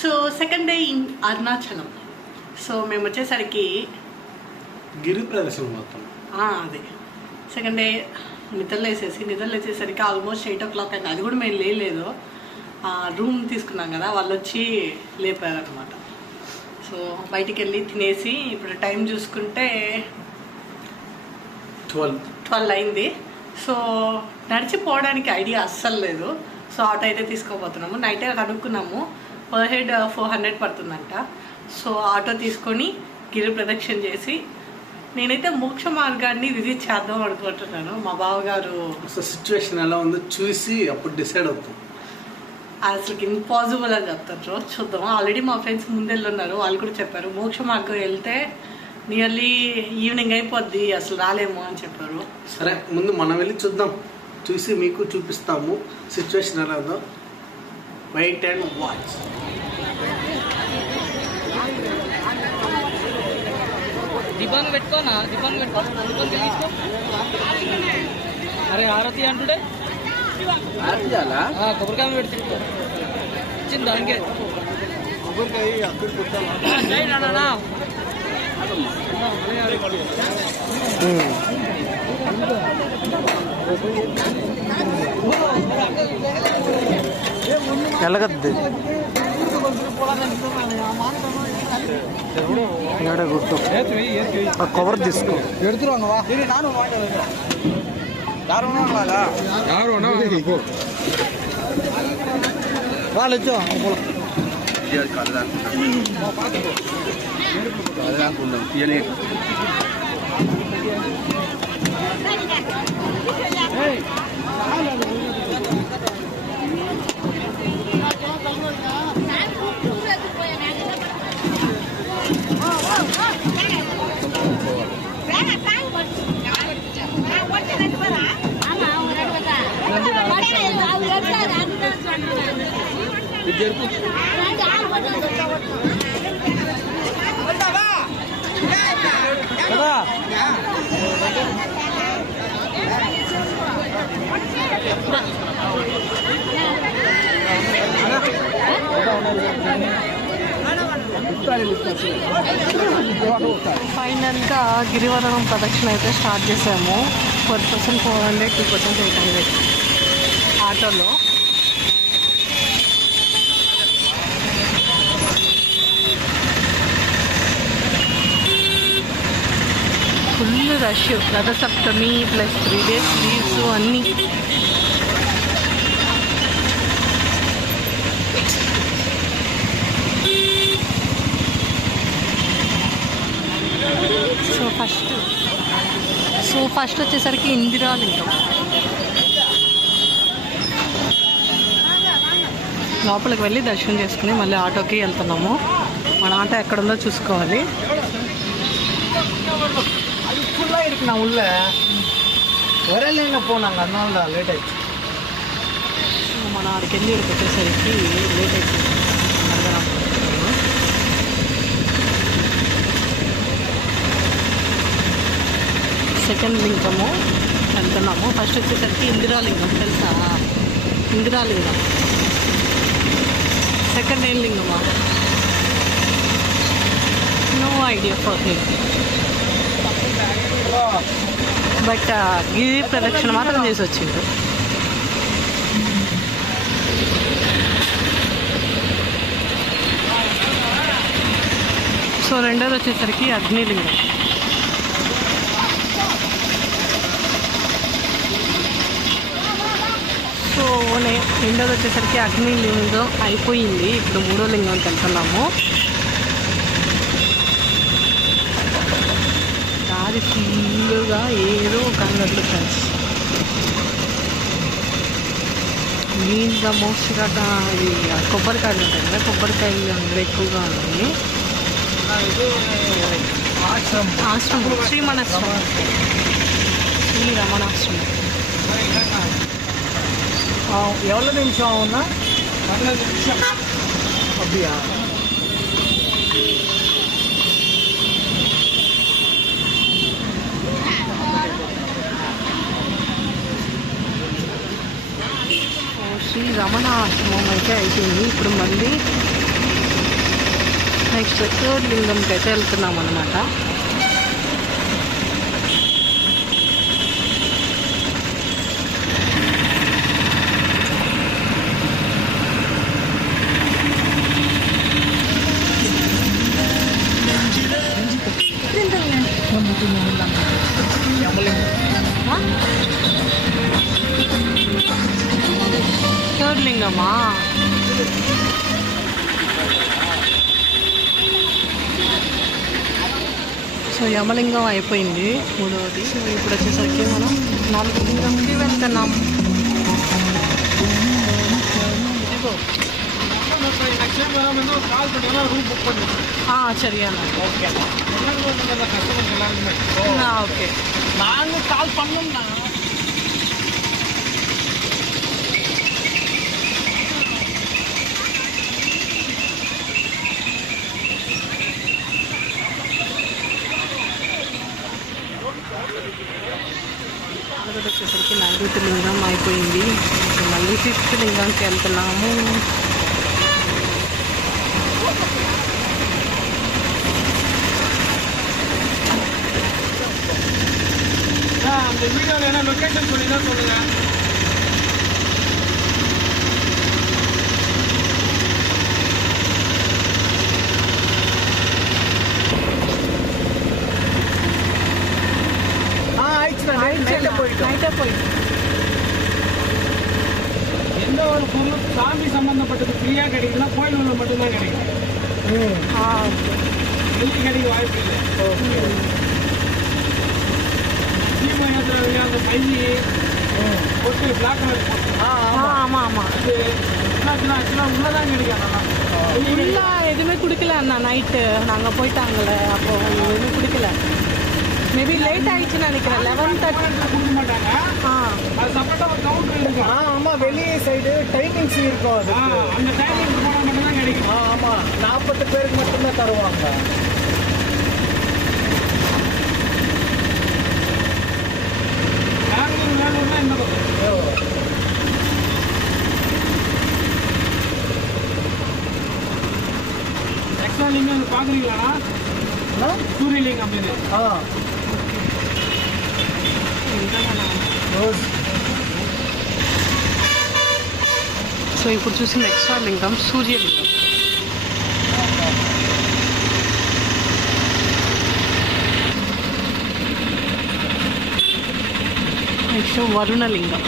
So second day in Arunachalam. So మేము వచ్చేసరికి గిరి ప్రదర్శన మొత్తం అదే సెకండ్ డే నిద్రలు వేసేసరికి ఆల్మోస్ట్ 8 o'clock అయింది. అది కూడా మేము లేదు, రూమ్ తీసుకున్నాం కదా, వాళ్ళు వచ్చి లేపారనమాట. సో బయటికి వెళ్ళి తినేసి ఇప్పుడు టైం చూసుకుంటే 12 అయింది. సో నడిచిపోవడానికి ఐడియా అస్సలు లేదు. సో ఆటో అయితే తీసుకోబోతున్నాము. నైట్ కనుక్కున్నాము, పర్ హెడ్ 400 పడుతుందంట. సో ఆటో తీసుకొని గిరి ప్రదక్షిణ చేసి నేనైతే మోక్ష మార్గాన్ని విజిట్ చేద్దాం అనుకుంటున్నాను. మా బావగారు సిచ్యువేషన్ ఎలా ఉందో చూసి అప్పుడు డిసైడ్ అవుతాం. అసలు ఇంపాసిబుల్ అని చెప్తారు, చూద్దాం. ఆల్రెడీ మా ఫ్రెండ్స్ ముందెళ్ళున్నారు, వాళ్ళు కూడా చెప్పారు మోక్ష మార్గం వెళ్తే నియర్లీ ఈవినింగ్ అయిపోద్ది, అసలు రాలేము అని చెప్పారు. సరే ముందు మనం వెళ్ళి చూద్దాం, చూసి మీకు చూపిస్తాము సిచ్యువేషన్ ఎలా ఉందో. Wait and watch. దీపాన్ని పెట్టుకోనా, దీపాన్ని తీసుకో. అరే ఆరతి అంటుండే కొబ్బరికాయ పెట్టి వచ్చింది దానికే. ఎలాగద్ది గుర్తు కవర్ తీసుకో. ఫైనల్గా గిరివరం ప్రదక్షిణ అయితే స్టార్ట్ చేసాము. 4% 400, 2% 800 ఆటోలో. Full rush, Rathasaptami plus 3 days leaves అన్నీ. సో ఫస్ట్ వచ్చేసరికి ఇందిరాలింగం. లోపలికి వెళ్ళి దర్శనం చేసుకుని మళ్ళీ ఆటోకి వెళ్తున్నాము. మన ఆటో ఎక్కడుందో చూసుకోవాలి. நான் உள்ள வரலைங்க போனாங்க, அதனால தான் லேட் ஆயிடுச்சு. మన ఆడికి వెళ్ళి వచ్చేసరికి లేట్ అయిపోయింది. సెకండ్ లింగము వెళ్తున్నాము. ఫస్ట్ వచ్చేసరికి ఇందిరాలింగం, తెలుసా? ఇందిరాలింగం. సెకండ్ ఏం లింగమా? No idea for him. But గిరి ప్రదక్షిణ మాత్రం చేసి వచ్చిండు. సో రెండోది వచ్చేసరికి అగ్నిలింగం. సో రెండోది వచ్చేసరికి అగ్నిలింగం అయిపోయింది. ఇప్పుడు మూడో లింగంకి వెళ్తున్నాము. దారి ఫుల్గా ఏదో కనగట్లు ఫ్రెండ్స్. మెయిన్గా మోస్ట్గా ఇది కొబ్బరికాయలు ఉంటాయి కదా, కొబ్బరికాయలు అందరూ ఎక్కువగా ఉన్నాయి. ఆశ్రమం శ్రీమణాశ్రమం, శ్రీ రమణాశ్రమం. எவ்வளோ நிமிஷம் ஆகும்னா 15 நிமிஷம். அப்படியா? శ్రీ రమణ ఆశ్రమం అయితే అయిపోయింది. ఇప్పుడు మళ్ళీ నెక్స్ట్ లింగంకి అయితే వెళ్తున్నాం అనమాట. లింగమా? సో యమలింగం అయిపోయింది 3వది. సో ఇప్పుడు వచ్చేసరికి మనం 4వ లింగంకి వెళ్తున్నాం. சரியாண்ணா. ஓகே நாங்கள் கால் பண்ணோம்னா వచ్చేసరికి 4వ లింగం అయిపోయింది. మళ్ళీ 5th లింగంకి వెళ్తున్నాము. அந்த வீடியோவில் என்ன லொக்கேஷன் சொல்லினா சொல்லுங்க. நைட்டே போயிட்டு எந்த ஒரு பொருளும் சாமி சம்பந்தப்பட்டது ஃப்ரீயா கிடைக்குன்னா கோயில் உள்ள மட்டும்தான் கிடைக்கும். வெளியே கிடைக்க வாய்ப்பு இல்லை. அந்த மைனி போட்டு பிளாக் கலர் போட்டு ஆமாம் ஆமாம் அது ஆக்சுவலாக உள்ளதான் கிடைக்கும். உள்ள எதுவுமே குடிக்கல அண்ணா. நைட்டு நாங்கள் போயிட்டாங்களே, அப்போ எதுவுமே குடிக்கல. மேபி லேட் ஆயிடுச்சுன்னு நினைக்கிறேன். 11:30 கொடுக்க மாட்டாங்க. அது செப்பரேட்டாக ஒரு கவுண்டர் இருக்கும். ஆமாம், வெளியே சைடு டைமிங்ஸ் இருக்கும். அது அந்த டைமிங் போனால் மட்டும்தான் கிடைக்கும். ஆமாம், 40 பேருக்கு மட்டும்தான் தருவாங்க. வேலூர்னா என்ன பக்கம்? எக்ஸ்ட்ரா லிங்கம் பார்க்குறீங்களா? சூரியலிங்கம் இது. సో ఇప్పుడు చూసిన ఎక్స్ట్రా లింగం సూర్యలింగం. నెక్స్ట్ వరుణలింగం.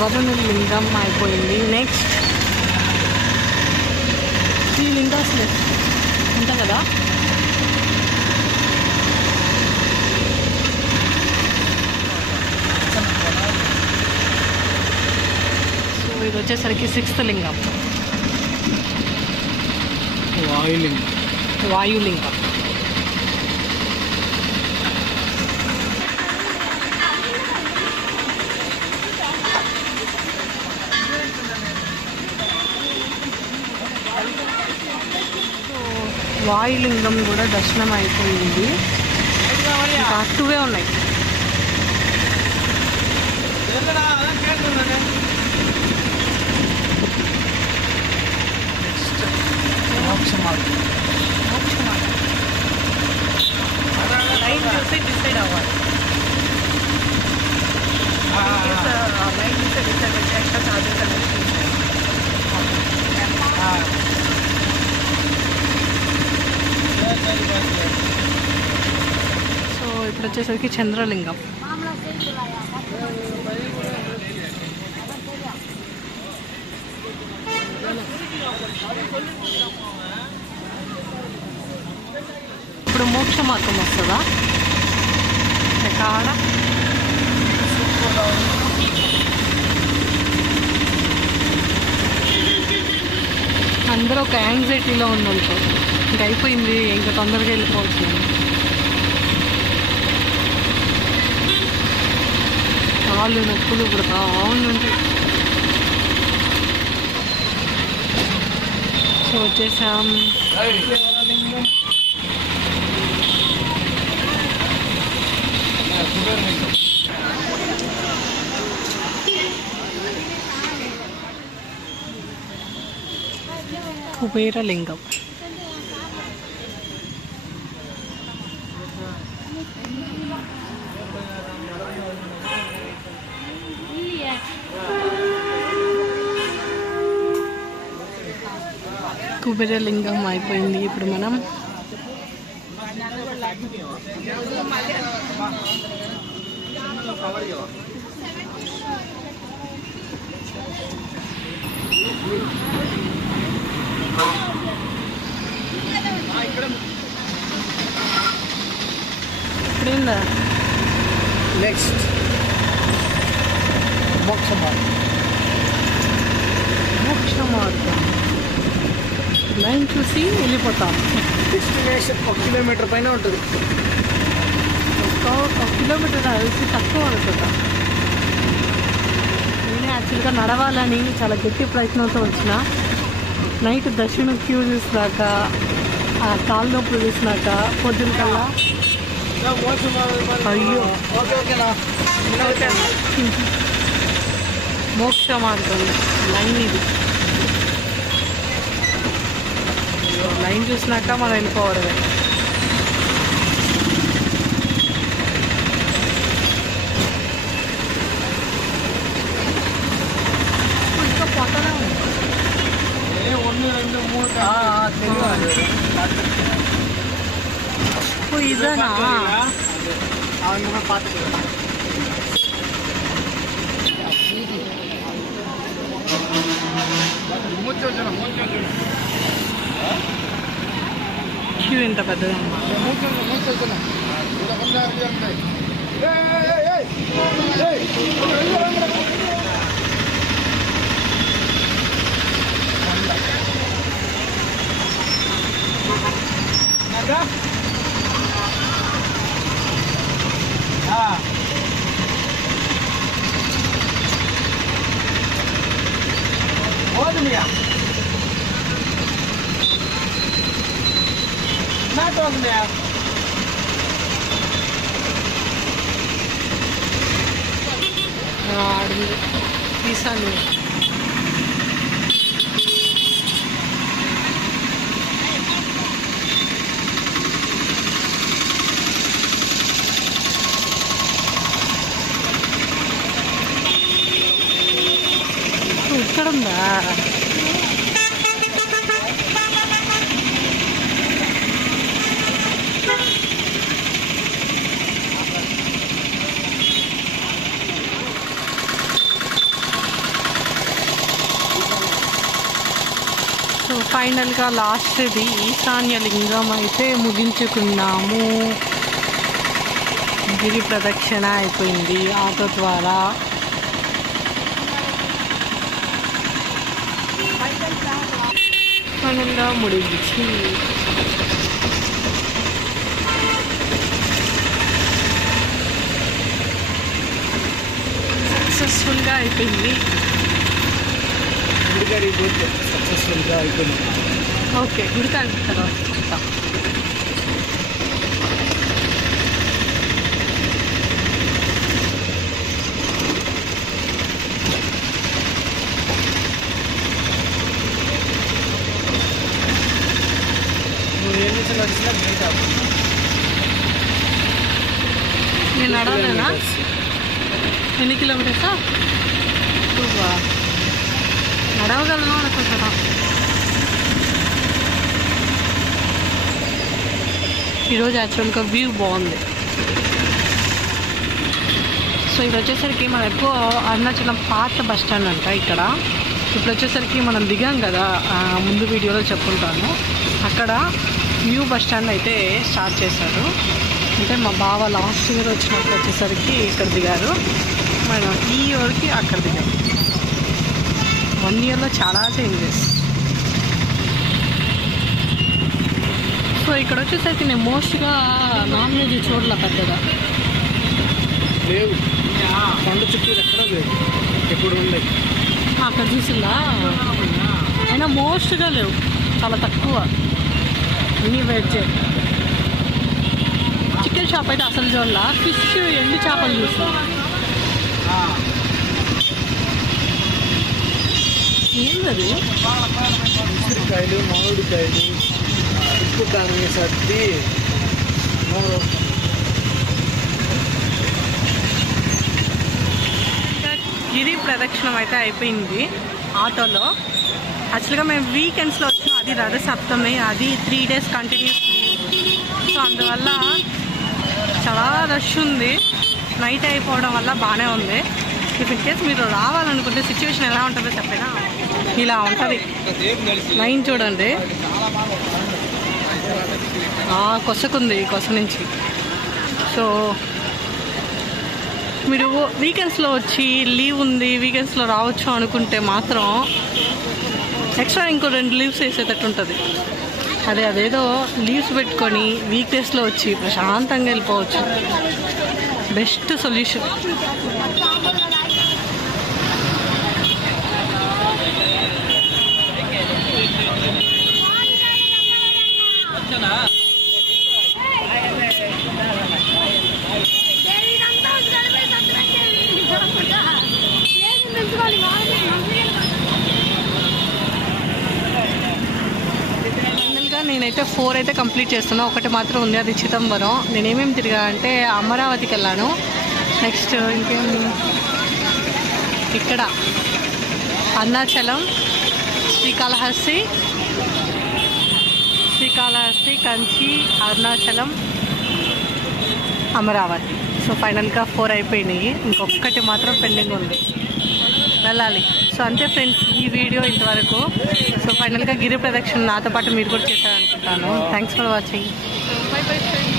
వరుణలింగం అయిపోయింది. నెక్స్ట్ ఈ లింగాస్ ఉంటా కదా. సో ఇది వచ్చేసరికి 6th లింగం వాయులింగం. వాయులింగం కూడా దర్శనం అయిపోయింది. ఇంకా 2 ఉన్నాయి. లైన్ చూసి డిసైడ్ అవ్వాలి. లైన్ చూసి డిసైడ్ అయితే ఎక్స్ట్రా ఛార్జెస్ అనేది సో ఇప్పుడు వచ్చేసరికి చంద్రలింగం. ఇప్పుడు మోక్ష మార్గం వస్తుందా కాడ? అందరూ ఒక యాంగ్జైటీలో ఉందనుకో, ఇంకా అయిపోయింది, ఇంకా తొందరగా వెళ్ళిపోవచ్చు. కాళ్ళు నొప్పులు పుడతా ఉంటాయి. సో వచ్చేసాం. కుబేరలింగం. కుబేరలింగం అయిపోయింది. ఇప్పుడు మనం ఇప్పుడేందా నెక్స్ట్ మోక్ష మార్గం. మోక్ష మార్గం లైన్ చూసి వెళ్ళిపోతాం. డెస్టినేషన్ 1 కిలోమీటర్ పైన ఉంటుంది. ఒక కిలోమీటర్ కలిసి తక్కువ అనుకుంటా. నేను యాక్చువల్గా నడవాలని చాలా గట్టి ప్రయత్నంతో వచ్చిన. నైట్ దర్శనం క్యూ చూసినాక, ఆ కాలు నొప్పులు చూసినాక పొద్దున కల్లా అయ్యో మోక్ష మార్గం లైన్ ఇది. లైన్ చూసినాక మనం వెళ్ళిపోవడమే. ఇంకా పోతానే ఉంది. ఇదేనా క్యూ ఎంత పెద్దగా తీసాను. ఇక్కడ ఉందా? సో ఫైనల్గా లాస్ట్ది ఈశాన్యలింగం అయితే ముగించుకున్నాము. గిరి ప్రదక్షిణ అయిపోయింది ఆటో ద్వారా. ఫైనల్గా ముడించి సక్సెస్ఫుల్గా అయిపోయింది. సక్సెస్ఫుల్గా అయిపోయింది. ఓకే, గుడికాడికి తర్వాత చెప్తా. నేను నడవలేనా? ఎన్ని కిలోమీటర్సా? 2 నడవగలను అనుకుంటున్నా. ఈరోజు యాక్చువల్గా వ్యూ బాగుంది. సో ఇది వచ్చేసరికి మనం ఎక్కువ అరుణాచలం పాత బస్ స్టాండ్ అంట ఇక్కడ. ఇప్పుడు వచ్చేసరికి మనం దిగాం కదా, ముందు వీడియోలో చెప్పుకుంటాను. అక్కడ న్యూ బస్ స్టాండ్ అయితే స్టార్ట్ చేశారు. అంటే మా బావ లాస్ట్ ఇయర్ వచ్చినప్పుడు వచ్చేసరికి ఇక్కడ దిగారు. మనం ఈ ఇయర్కి అక్కడ దిగాం. 1 ఇయర్లో చాలా చేంజెస్. సో ఇక్కడ వచ్చేసరికి నేను మోస్ట్గా నాన్ వెజ్ చూడలే పెద్దగా. లేవు, కొండ చుట్టూ ఎక్కడ లేవు, ఎప్పుడు ఉండేది. అక్కడ చూసిందా? అయినా మోస్ట్గా లేవు, చాలా తక్కువ. అన్నీ వెజ్. చికెన్ షాప్ అయితే అసలు చూడాల. ఫిష్ ఎండు చేపలు చూసాం. ఏంటది? ఉసిరికాయలు, మామిడికాయలు, ఉప్పు కారం వేసద్ది. గిరి ప్రదక్షిణం అయితే అయిపోయింది ఆటోలో. యాక్చువల్గా మేము వీకెండ్స్లో వచ్చినాం, అది రథసప్తమి, అది 3 days కంటిన్యూస్ లీవ్. సో అందువల్ల చాలా రష్ ఉంది. నైట్ అయిపోవడం వల్ల బాగానే ఉంది. ఇఫ్ ఇన్ కేస్ మీరు రావాలనుకుంటే సిచ్యువేషన్ ఎలా ఉంటుందో చెప్పేనా, ఇలా ఉంటుంది. లైన్ చూడండి, కొసకుంది కొస నుంచి. సో మీరు వీకెండ్స్లో వచ్చి లీవ్ ఉంది వీకెండ్స్లో రావచ్చు అనుకుంటే మాత్రం ఎక్స్ట్రా ఇంకో 2 లీవ్స్ వేసేటట్టు ఉంటుంది. అదేదో లీవ్స్ పెట్టుకొని వీక్ డేస్లో వచ్చి ప్రశాంతంగా వెళ్ళిపోవచ్చు. Best solution. నేనైతే 4 అయితే కంప్లీట్ చేస్తున్నా. ఒకటి మాత్రం ఉంది, అది చిదంబరం. నేనేమేమి తిరిగా అంటే అమరావతికి వెళ్ళాను. నెక్స్ట్ ఇంకేమి ఇక్కడ అరుణాచలం, శ్రీకాళహస్తి, కంచి, అరుణాచలం, అమరావతి. సో ఫైనల్గా 4 అయిపోయినాయి. ఇంకొకటి మాత్రం పెండింగ్ ఉంది, వెళ్ళాలి. సో అంతే ఫ్రెండ్స్, ఈ వీడియో ఇంతవరకు. సో ఫైనల్గా గిరి ప్రదక్షిణ నాతో పాటు మీరు కూడా చేశారనుకుంటాను. Thanks for watching. Bye bye friends.